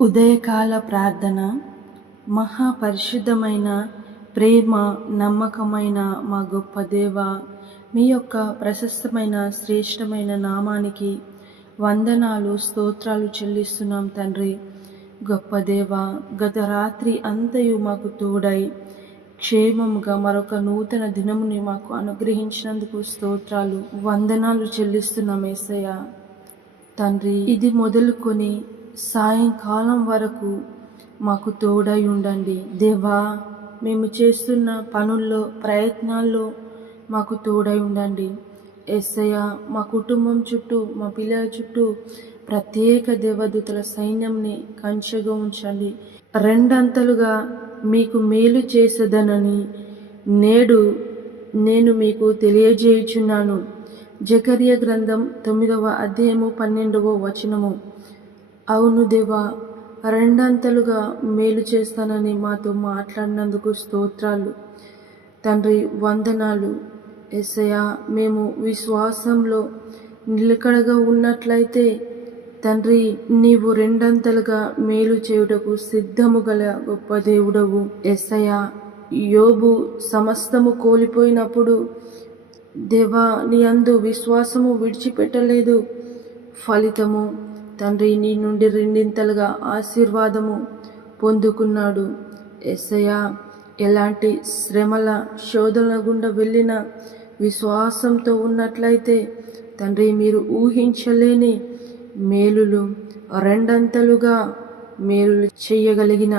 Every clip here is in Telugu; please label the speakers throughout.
Speaker 1: ఉదయకాల ప్రార్థన మహాపరిశుద్ధమైన ప్రేమ నమ్మకమైన మా గొప్ప దేవ మీ యొక్క ప్రశస్తమైన శ్రేష్టమైన నామానికి వందనాలు స్తోత్రాలు చెల్లిస్తున్నాం తండ్రి. గొప్ప దేవ గత రాత్రి అంతయు మాకు తోడై క్షేమముగా మరొక నూతన దినముని మాకు అనుగ్రహించినందుకు స్తోత్రాలు వందనాలు చెల్లిస్తున్నాం ఏసయ్య. తండ్రి ఇది మొదలుకొని సాయంకాలం వరకు మాకు తోడై ఉండండి. దేవా మేము చేస్తున్న పనుల్లో ప్రయత్నాల్లో మాకు తోడై ఉండండి. ఎస్సయ్య మా కుటుంబం చుట్టూ మా పిల్లల చుట్టూ ప్రత్యేక దేవదూతల సైన్యంని కంచెగా ఉంచండి. రెండంతలుగా మీకు మేలు చేసేదనని నేడు నేను మీకు తెలియజేయుచున్నాను. జకర్య గ్రంథం తొమ్మిదవ అధ్యాయము పన్నెండవ వచనము. అవును దేవా రెండంతలుగా మేలు చేస్తానని మాతో మాట్లాడినందుకు స్తోత్రాలు. తండ్రి వందనాలు. ఎస్సయా మేము విశ్వాసంలో నిలకడగా ఉన్నట్లయితే తండ్రి నీవు రెండంతలుగా మేలు చేయుటకు సిద్ధము గల గొప్ప దేవుడవు. ఎస్సయా యోబు సమస్తము కోల్పోయినప్పుడు దేవా నీ అందు విశ్వాసము విడిచిపెట్టలేదు. ఫలితము తండ్రి నీ నుండి రెండింతలుగా ఆశీర్వాదము పొందుకున్నాడు ఎస్సయ ఎలాంటి శ్రమల శోధనల గుండా వెళ్ళిన విశ్వాసంతో ఉన్నట్లయితే తండ్రి మీరు ఊహించలేని మేలులు రెండంతలుగా మేలులు చేయగలిగిన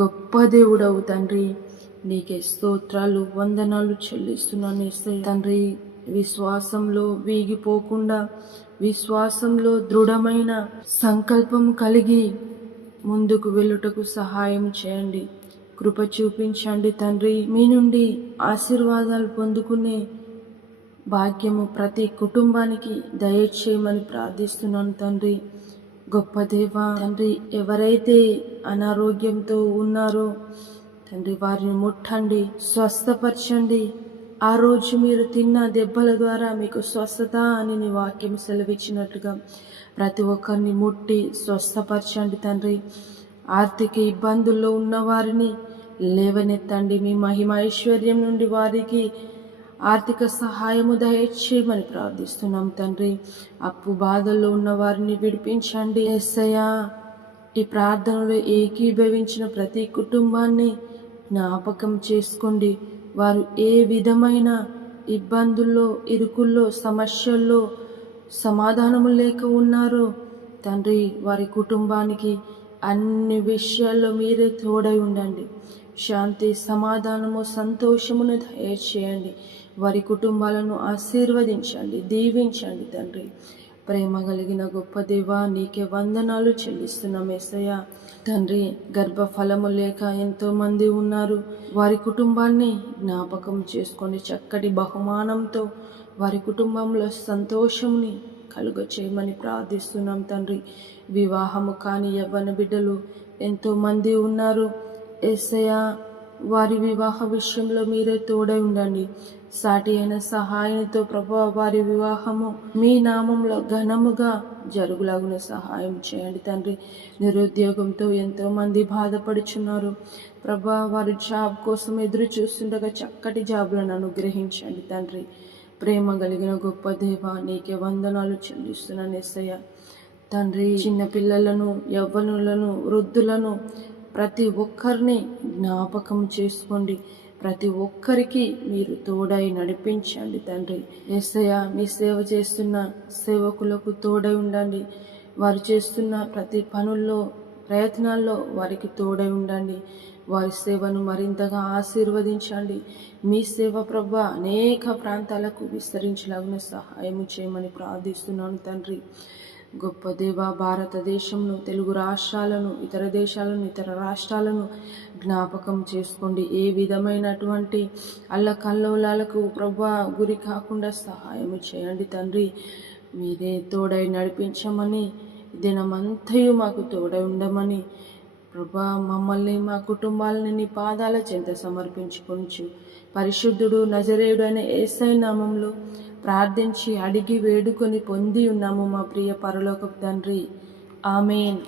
Speaker 1: గొప్ప దేవుడవు తండ్రి నీకే స్తోత్రాలు వందనాలు చెల్లిస్తున్నాను ఏసయ్య. తండ్రి విశ్వాసంలో వీగిపోకుండా విశ్వాసంలో దృఢమైన సంకల్పం కలిగి ముందుకు వెళ్ళుటకు సహాయం చేయండి. కృప చూపించండి తండ్రి. మీ నుండి ఆశీర్వాదాలు పొందుకునే భాగ్యము ప్రతి కుటుంబానికి దయచేయమని ప్రార్థిస్తున్నాను తండ్రి. గొప్ప దేవ తండ్రి ఎవరైతే అనారోగ్యంతో ఉన్నారో తండ్రి వారిని ముట్టండి స్వస్థపరచండి. ఆ రోజు మీరు తిన్న దెబ్బల ద్వారా మీకు స్వస్థత అని నీ వాక్యం సెలవిచ్చినట్లుగా ప్రతి ఒక్కరిని ముట్టి స్వస్థపరచండి తండ్రి. ఆర్థిక ఇబ్బందుల్లో ఉన్నవారిని లేవనెత్తండి. మీ మహిమ ఐశ్వర్యం నుండి వారికి ఆర్థిక సహాయము దయచేయమని ప్రార్థిస్తున్నాం తండ్రి. అప్పు బాధల్లో ఉన్న వారిని విడిపించండి. ఎస్సయ్యా ఈ ప్రార్థనలో ఏకీభవించిన ప్రతి కుటుంబాన్ని జ్ఞాపకం చేసుకోండి. వారు ఏ విధమైన ఇబ్బందుల్లో ఇరుకుల్లో సమస్యల్లో సమాధానము లేక ఉన్నారో తండ్రి వారి కుటుంబానికి అన్ని విషయాల్లో మీరే తోడై ఉండండి. శాంతి సమాధానము సంతోషమును దయచేయండి. వారి కుటుంబాలను ఆశీర్వదించండి దీవించండి తండ్రి. ప్రేమ కలిగిన గొప్ప దేవ నీకే వందనాలు చెల్లిస్తున్నాం ఏసయ్య. తండ్రి గర్భఫలము లేక ఎంతోమంది ఉన్నారు. వారి కుటుంబాన్ని జ్ఞాపకం చేసుకొని చక్కటి బహుమానంతో వారి కుటుంబంలో సంతోషంని కలుగ చేయమని ప్రార్థిస్తున్నాం తండ్రి. వివాహము కాని యవ్వన బిడ్డలు ఎంతోమంది ఉన్నారు. ఎస్సయ వారి వివాహ విషయంలో మీరే తోడై ఉండండి. సాటి అయిన సహాయంతో ప్రభా వారి వివాహము మీ నామంలో ఘనముగా జరుగులాగున సహాయం చేయండి తండ్రి. నిరుద్యోగంతో ఎంతోమంది బాధపడుచున్నారు. ప్రభా వారి జాబ్ కోసం ఎదురు చూస్తుండగా చక్కటి జాబులను అనుగ్రహించండి తండ్రి. ప్రేమ కలిగిన గొప్ప దేవ నీకే వందనాలు చెల్లిస్తున్నాను ఎస్సయ్య తండ్రి చిన్న పిల్లలను యవ్వనులను వృద్ధులను ప్రతి ఒక్కరిని జ్ఞాపకం చేసుకోండి. ప్రతి ఒక్కరికి మీరు తోడై నడిపించండి తండ్రి. ఏసయ్య మీ సేవ చేస్తున్న సేవకులకు తోడై ఉండండి. వారు చేస్తున్న ప్రతి పనుల్లో ప్రయత్నాల్లో వారికి తోడై ఉండండి. వారి సేవను మరింతగా ఆశీర్వదించండి. మీ సేవ ప్రభ అనేక ప్రాంతాలకు విస్తరించలాగిన సహాయం చేయమని ప్రార్థిస్తున్నాను తండ్రి. గొప్ప దేవ భారతదేశంను తెలుగు రాష్ట్రాలను ఇతర దేశాలను ఇతర రాష్ట్రాలను జ్ఞాపకం చేసుకోండి. ఏ విధమైనటువంటి అల్లకల్లోలాలకు ప్రభా గురి కాకుండా సహాయం చేయండి తండ్రి. మీరే తోడై నడిపించమని దినమంతయు మాకు తోడై ఉండమని ప్రభా మమ్మల్ని మా కుటుంబాలని నీ పాదాల చెంత సమర్పించుకొంచు పరిశుద్ధుడు నజరేయుడు అనే ఏసై నామంలో ప్రార్థించి అడిగి వేడుకొని పొంది ఉన్నాము మా ప్రియ పరలోకపు తండ్రి. ఆమెన్.